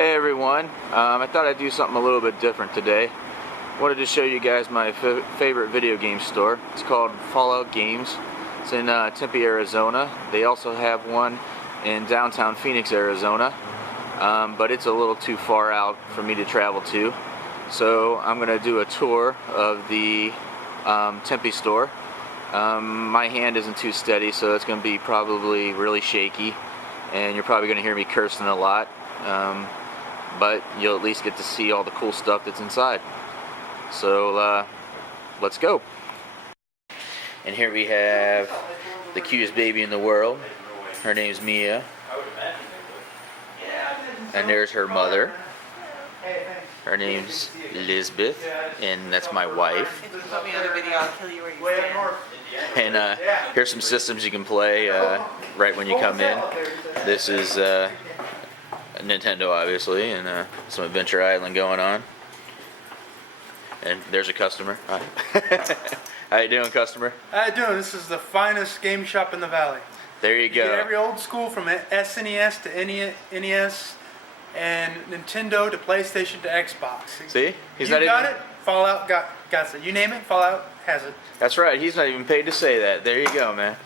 Hey everyone, I thought I'd do something a little bit different today. Wanted to show you guys my favorite video game store. It's called Fallout Games. It's in Tempe, Arizona. They also have one in downtown Phoenix, Arizona, but it's a little too far out for me to travel to. So I'm going to do a tour of the Tempe store. My hand isn't too steady, so it's going to be probably really shaky, and you're probably going to hear me cursing a lot. But you'll at least get to see all the cool stuff that's inside. So let's go. And here we have the cutest baby in the world. Her name's Mia. And there's her mother. Her name's Lisbeth, and that's my wife. If you put me on a video, I'll kill you where you stand. And here's some systems you can play right when you come in. This is Nintendo, obviously, and some Adventure Island going on. And there's a customer. Hi. How you doing, customer? How you doing? This is the finest game shop in the valley. There you go. You get every old school from SNES to NES and Nintendo to PlayStation to Xbox. See? You got it. Fallout got it. You name it, Fallout has it. That's right. He's not even paid to say that. There you go, man.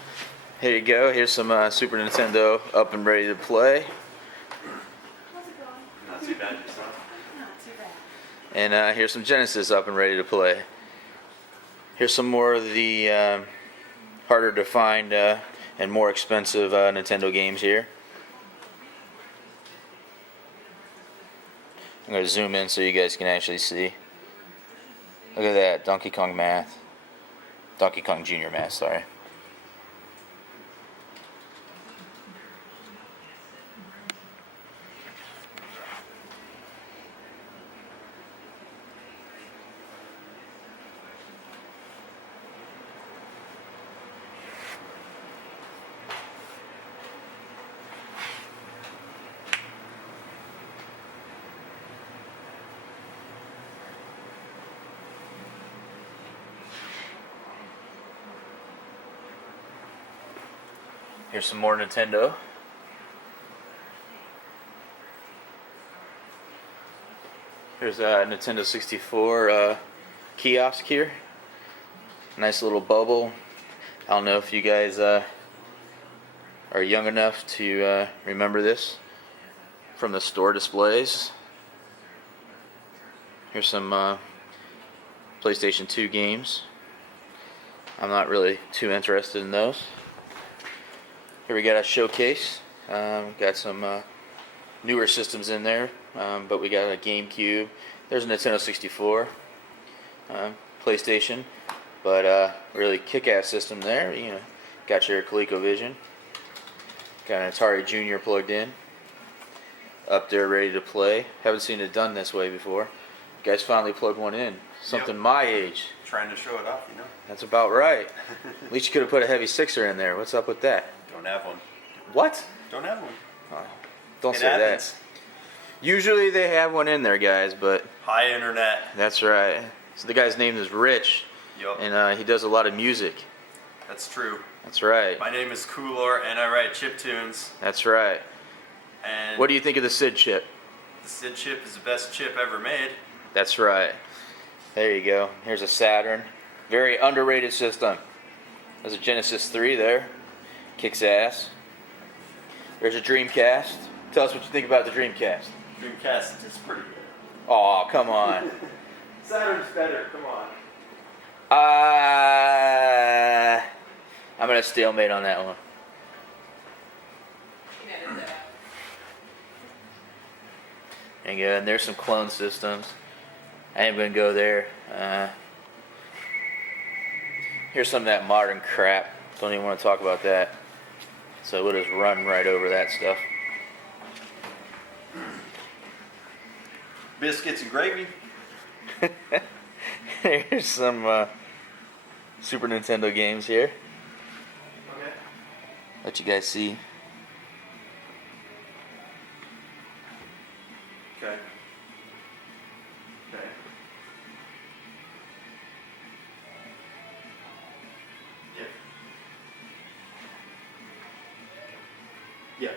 Here you go. Here's some Super Nintendo up and ready to play. Not too bad yourself. Not too bad. And here's some Genesis up and ready to play. Here's some more of the harder to find and more expensive Nintendo games here. I'm going to zoom in so you guys can actually see. Look at that, Donkey Kong Math. Donkey Kong Jr. Math, sorry. Here's some more Nintendo. Here's a Nintendo 64 kiosk here. Nice little bubble. I don't know if you guys are young enough to remember this from the store displays. Here's some PlayStation 2 games. I'm not really too interested in those. Here we got a showcase. Got some newer systems in there, but we got a GameCube. There's a Nintendo 64, PlayStation, but really kick-ass system there. You know, got your ColecoVision. Got an Atari Junior plugged in, up there ready to play. Haven't seen it done this way before. You guys finally plugged one in. Something my age. Trying to show it off, you know. That's about right. At least you could have put a heavy sixer in there. What's up with that? Don't have one. What? Don't have one. Oh, don't It say happens. that. Usually they have one in there, guys, but High internet. that's right. So the guy's name is Rich, Yup. and he does a lot of music. That's true. That's right. My name is Coolor, and I write chip tunes. That's right. And What do you think of the SID chip? the SID chip is the best chip ever made. That's right. There you go. Here's a Saturn. Very underrated system. There's a Genesis 3 there. Kicks ass. There's a Dreamcast. Tell us what you think about the Dreamcast. Dreamcast is pretty good. Aw, come on. Saturn's better. Come on. I'm going to stalemate on that one. There you go. And there's some clone systems. I am going to go there. Here's some of that modern crap. Don't even want to talk about that. So we'll just run right over that stuff. Biscuits and gravy. Here's some Super Nintendo games here. Okay. Let you guys see. Okay. Okay. Yeah.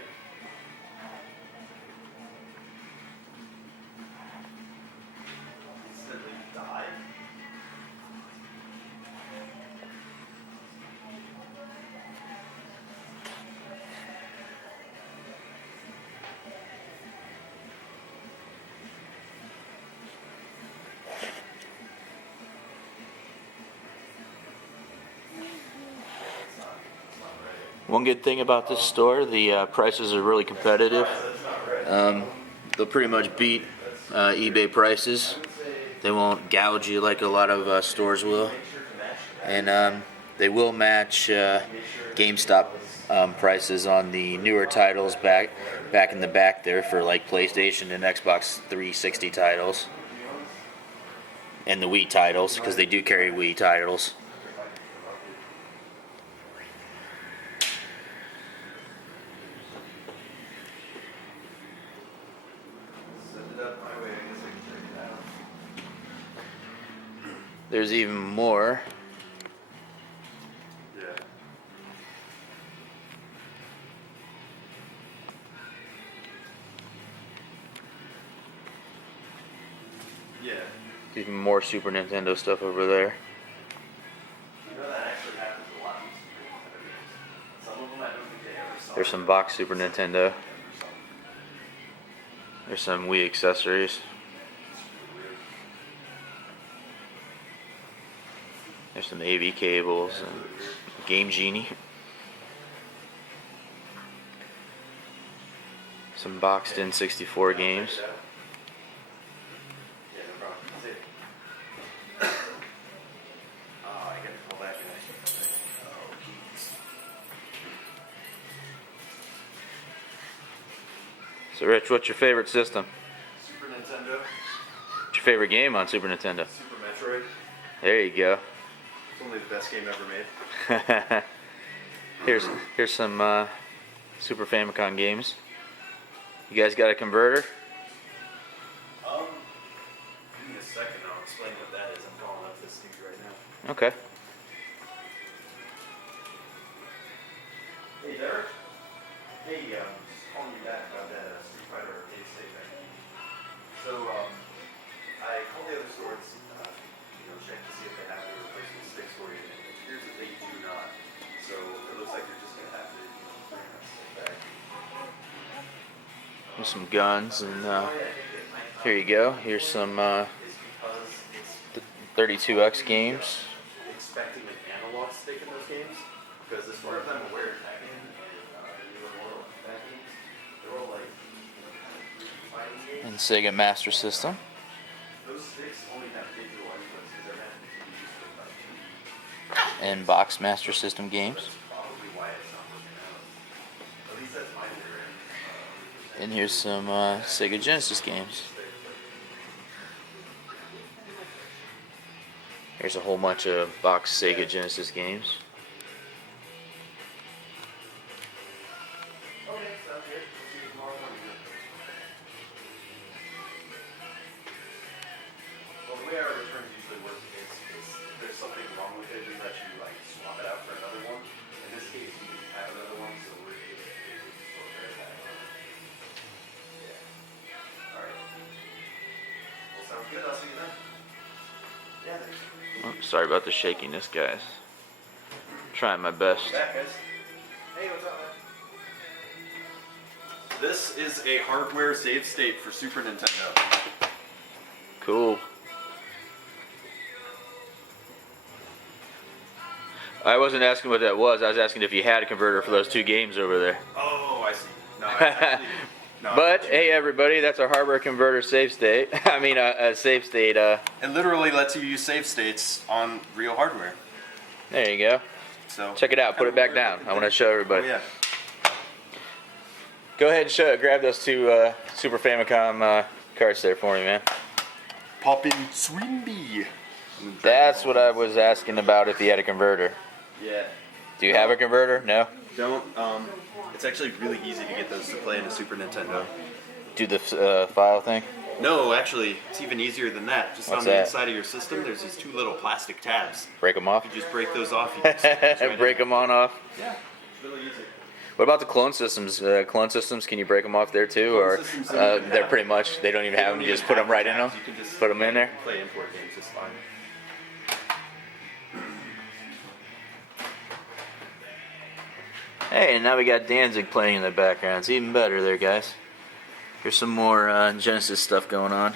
One good thing about this store, the prices are really competitive. They'll pretty much beat eBay prices. They won't gouge you like a lot of stores will. And they will match GameStop prices on the newer titles back in the back there for like PlayStation and Xbox 360 titles. And the Wii titles, because they do carry Wii titles. There's even more. Yeah. Yeah. Even more Super Nintendo stuff over there. You know that actually happens a lot in Super Nintendo games. Some of them I don't think they ever saw. There's some box Super Nintendo. There's some Wii accessories. There's some AV cables and Game Genie. Some boxed in 64 games. Yeah, no problem. See it. Oh, I gotta pull back and oh, jeez. So Rich, what's your favorite system? Super Nintendo, What's your favorite game on Super Nintendo? Super Metroid. There you go. It's only the best game ever made. Here's some Super Famicom games. You guys got a converter? Give me a second, I'll explain what that is. I'm calling up this dude right now. Okay. Hey, Derek. Hey, just calling you back about that Street Fighter arcade save thing. So, I called the other store to see, check to see if they have any replacement sticks for you. And it appears that they do not. So, it looks like you're just going to have to bring that stick back. There's some guns and here you go. Here's some It's because it's 32X games. expecting an analog stick in those games. Because as far as I'm aware, Tekken and the newer Mortal Kombat games, they're all like fighting games. And Sega Master System. Those sticks only have digital inputs because they're meant to be used for touch. And Box Master System games. That's probably why it's not working out. At least that's my theory. And here's some Sega Genesis games. Here's a whole bunch of box Sega Genesis games. Okay, sounds good. We'll see you tomorrow morning then. Well, the way our returns usually work is if there's something wrong with it, we let you like swap it out for another one. In this case, we didn't have another one, so we're able to throw it back on. Yeah. Alright. Well, sounds good. I'll see you then. Yeah, thanks. Oh, sorry about the shakiness, guys. Trying my best. Back, guys. Hey, what's up, man? This is a hardware save state for Super Nintendo. Cool. I wasn't asking what that was. I was asking if you had a converter for those two games over there. Oh, I see. No, I actually, no. But hey, everybody, that's a hardware converter save state. I mean, a save state. It literally lets you use save states on real hardware. There you go. So Check it out. Put it back down. I want to show Oh everybody. yeah. Go ahead and show it. Grab those two Super Famicom carts there for me, man. Poppin' Swimby. That's what I was asking about if you had a converter. Yeah. Do you have a converter? No? Don't. It's actually really easy to get those to play in a Super Nintendo. Do the file thing? No, actually, it's even easier than that. Just What's on the that? inside of your system, there's these two little plastic tabs. Break them off? You just break those off. You just it's right Break them on off? Yeah, it's really easy. What about the clone systems? Clone systems, can you break them off there too? Or Clone systems, they're pretty much, they don't even have them, you just put them right in them? You can just Put them in there? play import games just fine. Hey, and now we got Danzig playing in the background. It's even better there, guys. Here's some more Genesis stuff going on.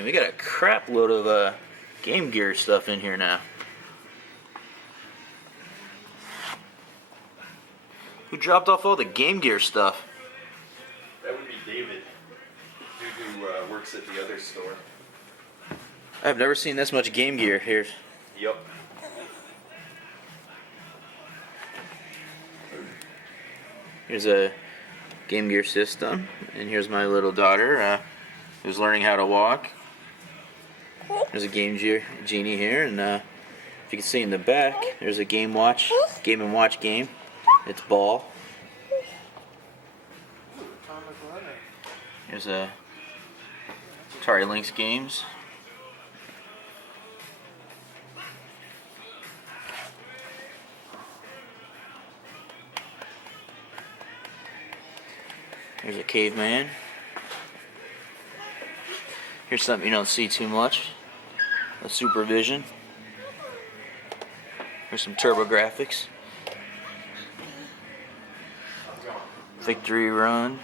And we got a crap load of Game Gear stuff in here now. Who dropped off all the Game Gear stuff? That would be David, dude who works at the other store. I've never seen this much Game Gear here. Yep. Here's a Game Gear system, and here's my little daughter who's learning how to walk. There's a Game Gear Genie here, and if you can see in the back, there's a Game & Watch game. It's Ball. Here's a Atari Lynx games. Here's a Caveman. Here's something you don't see too much. A Supervision. Here's some TurboGrafx. Victory Run.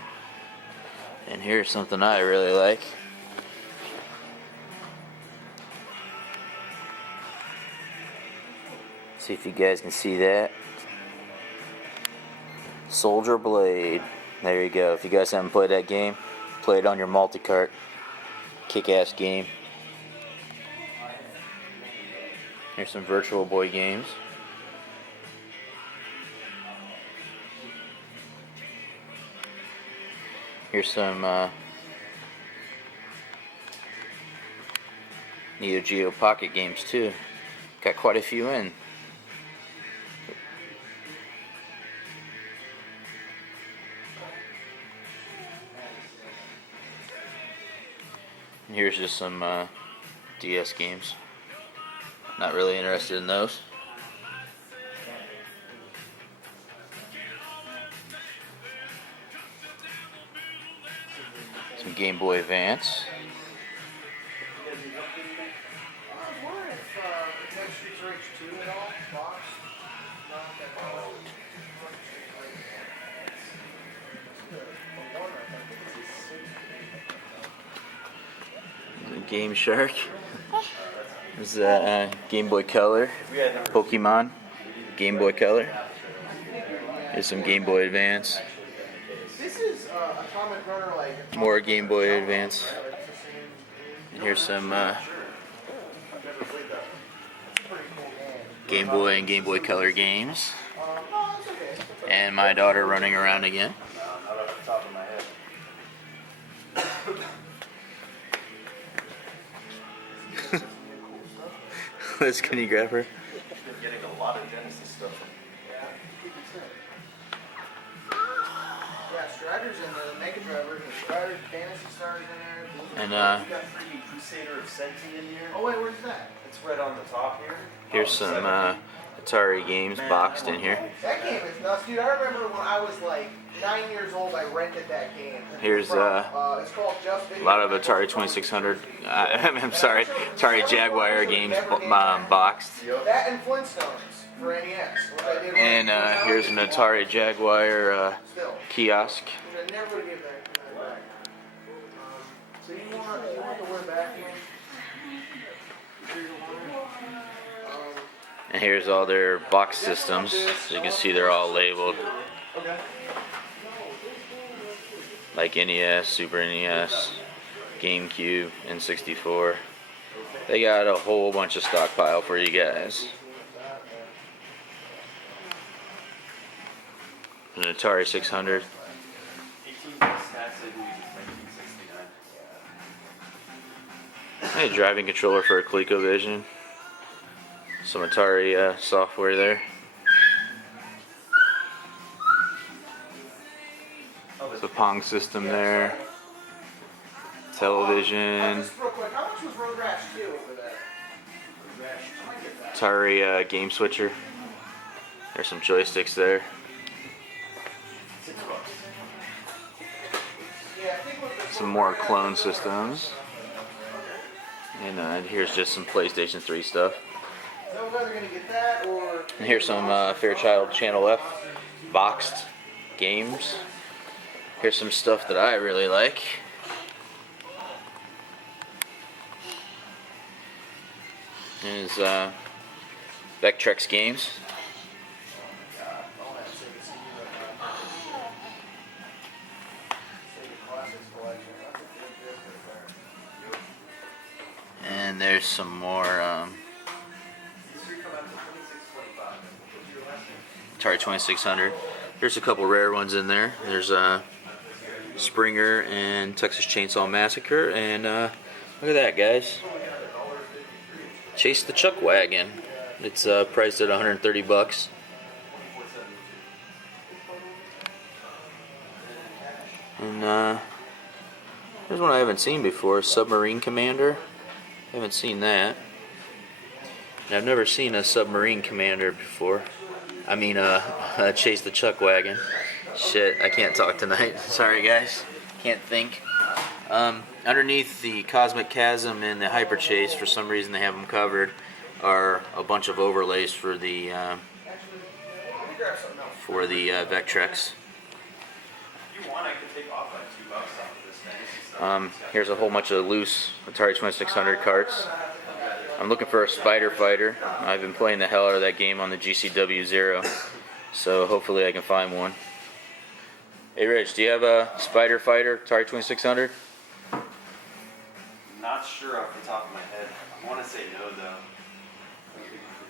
And here's something I really like. See if you guys can see that. Soldier Blade. There you go. If you guys haven't played that game, play it on your multi-cart. Kick-ass game. Here's some Virtual Boy games. Here's some Neo Geo Pocket games too. Got quite a few in. And here's just some DS games. Not really interested in those. Some Game Boy Advance. Game Shark. There's Game Boy Color. Pokemon. Game Boy Color. Here's some Game Boy Advance. More Game Boy Advance. And here's some Game Boy and Game Boy Color games. And my daughter running around again. Not off the top of my head. Liz, can you grab her? Been getting a lot of Genesis stuff. Yeah, Strider's in there, the Mega Driver, the Strider, Fantasy Stars in there. And We got freaking Crusader of Senti in here. Oh wait, where's that? It's right on the top here. here's some Atari games boxed in here. That game is nuts, dude. I remember when I was like 9 years old, I rented that game. Here's it's called Just Video. a lot of Atari 2600. I'm sorry, Atari Jaguar games boxed. That and Flintstones for NES. Which I did And here's an Atari Jaguar kiosk. I never give that back. So you want the word back? And here's all their box systems. So you can see they're all labeled. Okay. Like NES, Super NES, GameCube, N64. They got a whole bunch of stockpile for you guys. An Atari 600. 18 bucks tax, I believe it's 1969. Hey, driving controller for a ColecoVision. Some Atari software there. The Pong system there. Television. Just real quick, how much was Road Rash 2 over there? I might get that. Atari game switcher. There's some joysticks there. $6. Yeah, I think with the Some more clone systems. And here's just some PlayStation 3 stuff. So we're either gonna get that or. And here's some Fairchild Channel F boxed games. Here's some stuff that I really like. is Vectrex Games. And there's some more Atari 2600. There's a couple rare ones in there. There's Springer and Texas Chainsaw Massacre, and look at that, guys. Chase the Chuck Wagon. It's priced at 130 bucks. And here's one I haven't seen before, Submarine Commander. Haven't seen that. And I've never seen a Submarine Commander before. I mean, Chase the Chuck Wagon. Shit, I can't talk tonight. Sorry, guys. Can't think. Underneath the Cosmic Chasm and the Hyper Chase, for some reason they have them covered, are a bunch of overlays for the Vectrex. Here's a whole bunch of loose Atari 2600 carts. I'm looking for a Spider Fighter. I've been playing the hell out of that game on the GCW Zero, so hopefully I can find one. Hey Rich, do you have a Spider Fighter Atari 2600? Not sure off the top of my head. I want to say no though.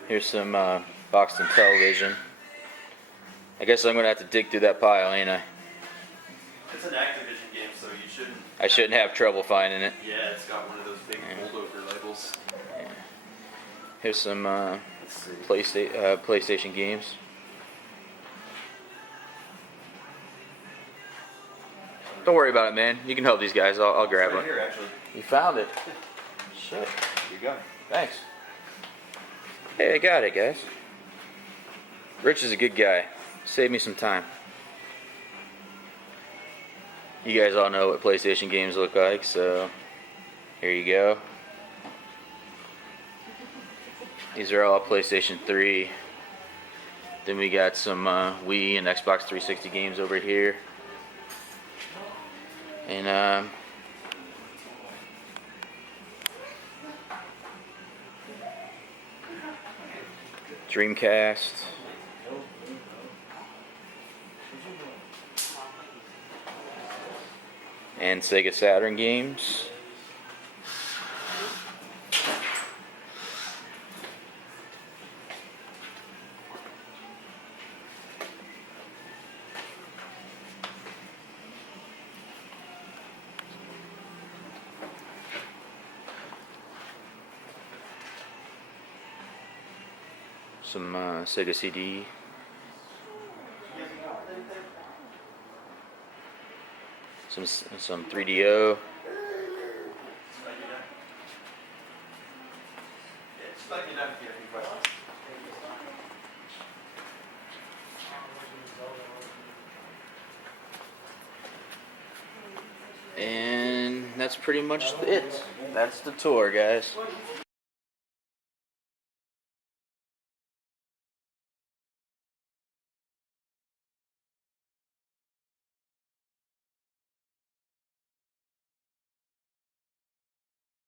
Here's some Boxton Television. I guess I'm gonna have to dig through that pile, ain't I? It's an Activision game, so you shouldn't. I shouldn't have trouble finding it. Yeah, it's got one of those big holdover labels. Yeah. Here's some PlayStation games. Don't worry about it, man. You can help these guys. I'll grab Right one. here, actually. You found it. Shit. Here you go. Thanks. Hey, I got it, guys. Rich is a good guy. Saved me some time. You guys all know what PlayStation games look like, so here you go. These are all PlayStation 3. Then we got some Wii and Xbox 360 games over here. And Dreamcast. And Sega Saturn games. Some Sega CD. Some 3DO. And that's pretty much it. That's the tour, guys.